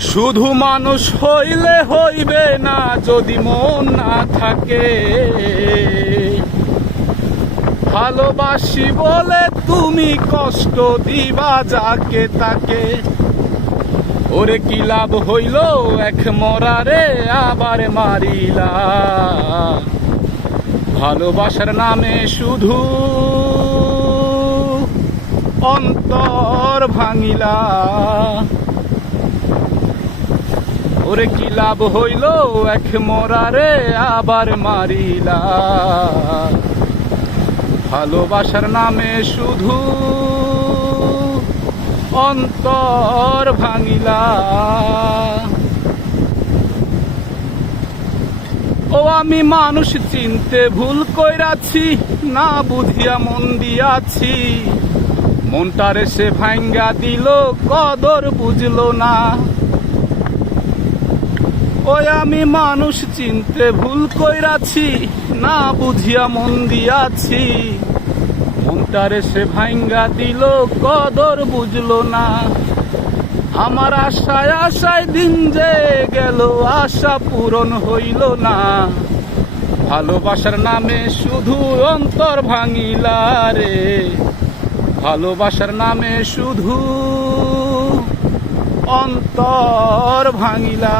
শুধু মানুষ হইলে হইবে না যদি মন না থাকে। ভালোবাসি বলে তুমি কষ্ট দিবা যাকে তাকে। ওরে কি লাভ হইল এক মরারে আবার মারিলা। ভালোবাসার নামে শুধু অন্তর ভাঙিলা। ওরে কি লাভ হইল এক মরারে আবার মারিলা। ভালোবাসার নামে শুধু অন্তর ভাঙিলা। ও আমি মানুষ চিনতে ভুল কইরাছি, না বুঝিয়া মন দিয়াছি। মনটারে সে ভাঙ্গা দিল, কদর বুঝলো না। ওই আমি মানুষ চিনতে ভুল কইরাছি, না বুঝিয়া মন দিয়াছি। মনটারে সে ভাঙ্গা দিল, কদর বুঝলো না। আমার আশায় আশায় দিন যে গেল, আশা পূরণ হইল না। ভালোবাসার নামে শুধু অন্তর ভাঙিলা রে। ভালোবাসার নামে শুধু অন্তর ভাঙিলা।